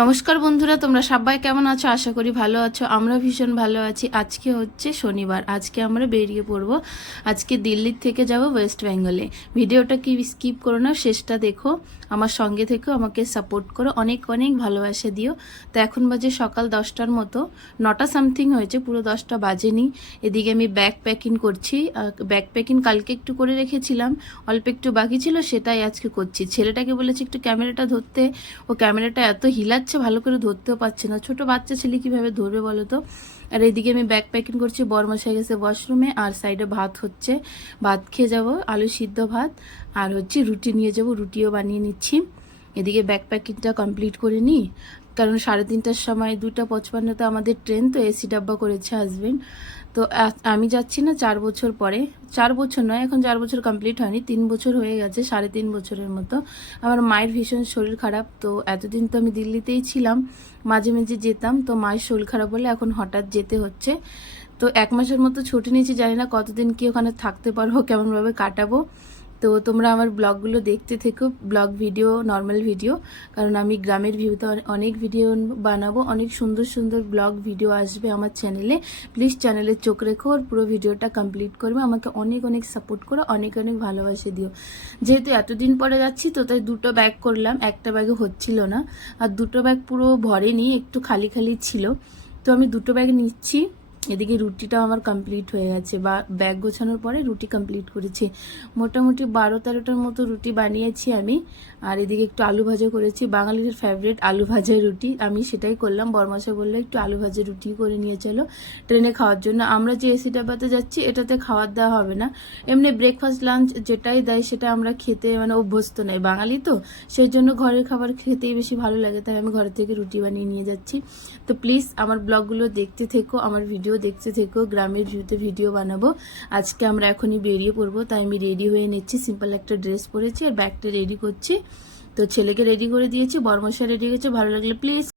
নমস্কার বন্ধুরা, তোমরা সবাই কেমন আছো? আশা করি ভালো আছো। আমরা ভীষণ ভালো আছি। আজকে হচ্ছে শনিবার, আজকে আমরা বেরিয়ে পড়ব। আজকে দিল্লির থেকে যাব ওয়েস্ট বেঙ্গলে। ভিডিওটা কি স্কিপ করো না, শেষটা দেখো, আমার সঙ্গে থেকেও আমাকে সাপোর্ট করো, অনেক অনেক ভালোবাসা দিও। তো এখন বাজে সকাল 10টার মতো, 9টা সামথিং হয়েছে, পুরো 10টা বাজেনি। এদিকে আমি ব্যাগ প্যাকিং করছি। ব্যাগ প্যাকিং কালকে একটু করে রেখেছিলাম, অল্প একটু বাকি ছিল, সেটাই আজকে করছি। ছেলেটাকে বলেছি একটু ক্যামেরাটা ধরতে, ও ক্যামেরাটা এত হিলাচ্ছে ভালো করে ধরতেও পারছে না। ছোট বাচ্চা ছেলে কিভাবে ধরবে বলো তো। আর এদিকে আমি ব্যাগ প্যাকিং করছি, বরমশাই গেছে ওয়াশরুমে, আর সাইডে ভাত হচ্ছে, ভাত খেয়ে যাব, আলু সিদ্ধ ভাত, আর হচ্ছে রুটি নিয়ে যাব, রুটিও বানিয়ে নিচ্ছি। এদিকে ব্যাগ প্যাকিংটা কমপ্লিট করে নিই, কারণ 3:30টার সময় 2:55-তে আমাদের ট্রেন, তো এসি ডাব্বা করেছে হাজবেন্ড। তো আমি যাচ্ছি না 4 বছর পরে, 4 বছর নয়, এখন 4 বছর কমপ্লিট হয়নি, 3 বছর হয়ে গেছে, 3.5 বছরের মতো। আমার মায়ের ভীষণ শরীর খারাপ, তো এতদিন তো আমি দিল্লিতেই ছিলাম, মাঝে মাঝে যেতাম, তো মায়ের শরীর খারাপ বলে এখন হঠাৎ যেতে হচ্ছে। তো 1 মাসের মতো ছুটি নিয়েছি, জানি না কতদিন কি ওখানে থাকতে পারবো, কেমনভাবে কাটাবো। তো তোমরা আমার ব্লগগুলো দেখতে থেকো, ব্লগ ভিডিও, নর্মাল ভিডিও, কারণ আমি গ্রামের ভিউতে অনেক ভিডিও বানাবো, অনেক সুন্দর সুন্দর ব্লগ ভিডিও আসবে আমার চ্যানেলে। প্লিজ চ্যানেলে চোখ রেখো, আর পুরো ভিডিওটা কমপ্লিট করবে, আমাকে অনেক অনেক সাপোর্ট করো, অনেক অনেক ভালোবাসে দিও। যেহেতু এতদিন পরে যাচ্ছি, তো তাই 2টো ব্যাগ করলাম, একটা ব্যাগে হচ্ছিল না, আর 2টো ব্যাগ পুরো ভরেনি, একটু খালি খালি ছিল, তো আমি 2টো ব্যাগ নিচ্ছি। এদিকে রুটিটাও আমার কমপ্লিট হয়ে গেছে, বা ব্যাগ গোছানোর পরে রুটি কমপ্লিট করেছি, মোটামুটি 12-13টার মতো রুটি বানিয়েছি আমি। আর এদিকে একটু আলু ভাজা করেছি, বাঙালিদের ফেভারিট আলু ভাজা রুটি, আমি সেটাই করলাম। বরমশাই বললো একটু আলু ভাজা রুটি করে নিয়ে চলো ট্রেনে খাওয়ার জন্য। আমরা যে এসি ডাব্বাতে যাচ্ছি এটাতে খাওয়ার দেওয়া হবে না, এমনি ব্রেকফাস্ট লাঞ্চ যেটাই দেয় সেটা আমরা খেতে অভ্যস্ত নই, বাঙালি তো, সেই জন্য ঘরের খাবার খেতেই বেশি ভালো লাগে, তাই আমি ঘর থেকে রুটি বানিয়ে নিয়ে যাচ্ছি। তো প্লিজ আমার ব্লগগুলো দেখতে থেকো, আমার ভিডিও দেখতে থেকো, গ্রামের ভিউতে ভিডিও বানাবো। আজকে আমরা এখনই বেরিয়ে পড়বো, তাই আমি রেডি হয়ে নিচ্ছি, সিম্পল একটা ড্রেস পরেছি আর ব্যাগটা রেডি করছি। তো ছেলেকে রেডি করে দিয়েছি, বরমশাই রেডি হয়েছে। ভালো লাগলে প্লিজ